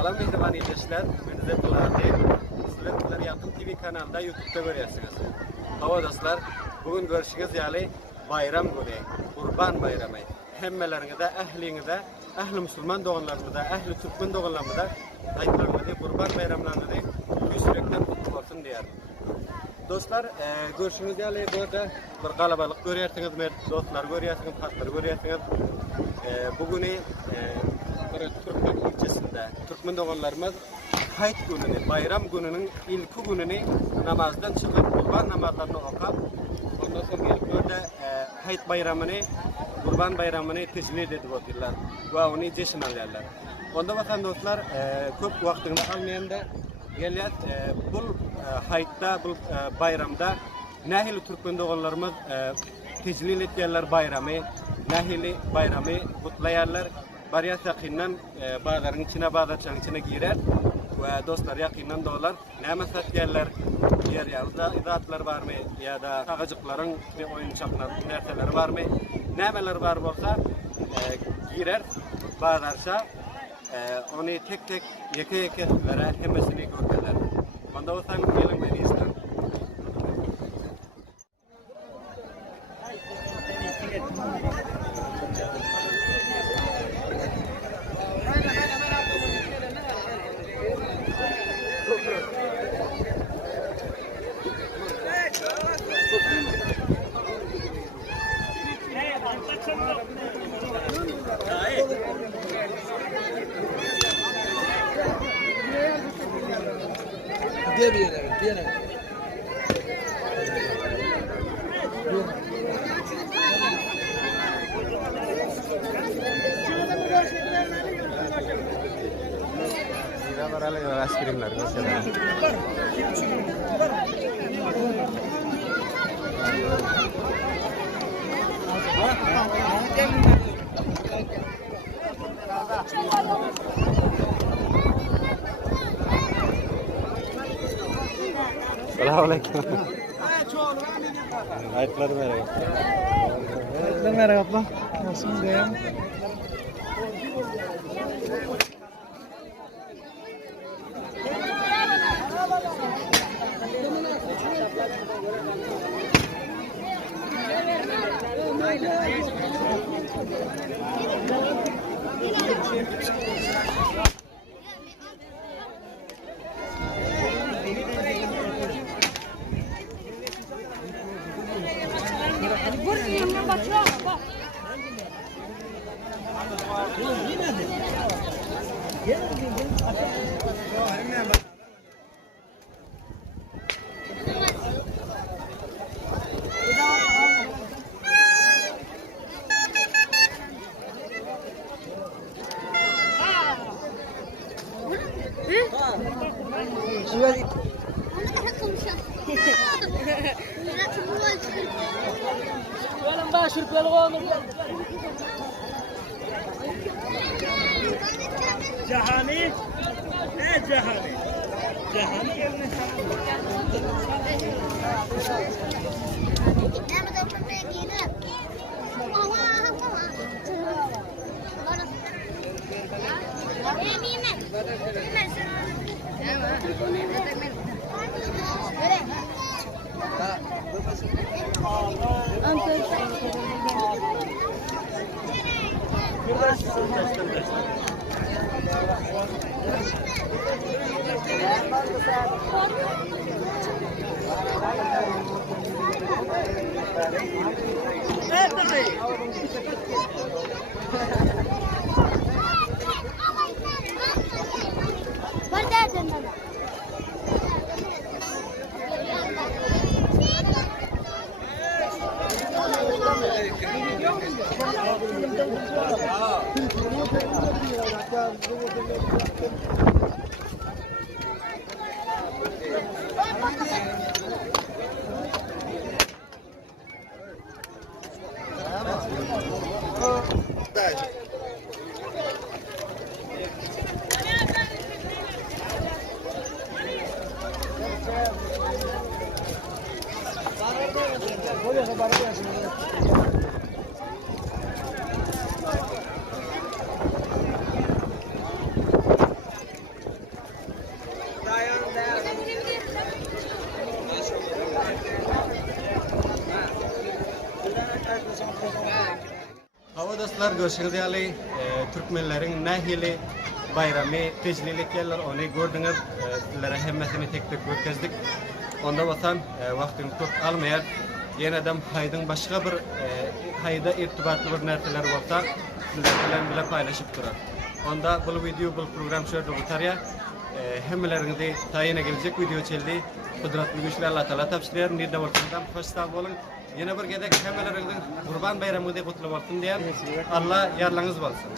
Salam mehriban izleyiciler, ben İzzet Ulati. Sizler Yakın TV kanalında YouTube'da görüyorsunuz. Hava dostlar, bugün görüşünüz yani bayram günü, Kurban Bayramı. Hemmelerinize, ehlinize, ehli Müslüman doğanlarımıza, ehli Türkmen doğanlarımıza ayıplarınızı, Kurban Bayramlarınızı yüzlükten kutlu olsun diyelim. Dostlar, görüşünüz yani burada bir kalabalık görüyorsunuz, dostlar görüyorsunuz, hatlar görüyorsunuz. Bugün Türkmen ilçesinde Türkmen doğanlarımız Hayt gününü, bayram gününün ilk gününü namazdan çıkıp kurban namazlarını okuyup ondan sonra gelip burada Hayt bayramını, kurban bayramını tecrüb edip otururlar ve onu ceşin alırlar. Ondan sonra dostlar çok vaktini almayan da geliyat bu Hayt'ta, bu bayramda nahili Türkmen doğanlarımız tecrüb ettiler bayramı, nahili bayramı kutlayarlar. Bariya yakından bağların içine, bağların içine girer ve dostlar yakından doğarlar. Ne mesaj yerler, yer izahatlar var mı ya da ağacıkların oyuncaklar, nerteler var mı? Nemeler var olsa girer, bağlarsa onu tek tek yeke verer, hemesini görürler. Bunda o zaman gelin beni istedim. Viene. Askrimler mesela. Selamünaleyküm. Ayıpları merhaba. Ayıpları merhaba abla. Nasılsınız ya? جهانی نه جهانی جهانی Hava dostlar görüşürüz yani Türkmenlerin nahili bayramı teclilik yerler onu gördünüz. Sizlere hemmesini tek tek gösterdik. Onda basan vaktini çok almayar. Yeniden haydın başka bir hayda irtibatlı bir nerteler olsa sizlerle bile paylaşıp durar. Onda bu video, bu program şöyle bitarya. Hemmelerinizi tayine gelecek video çeldi. Kudretli güçlü Allah Teala tapşırıyor. Nirde ortadan hoş sağ olun. Yine bir gedek hemmelerimizin Kurban Bayramı kutlu olsun diyen Allah yarlarınız olsun.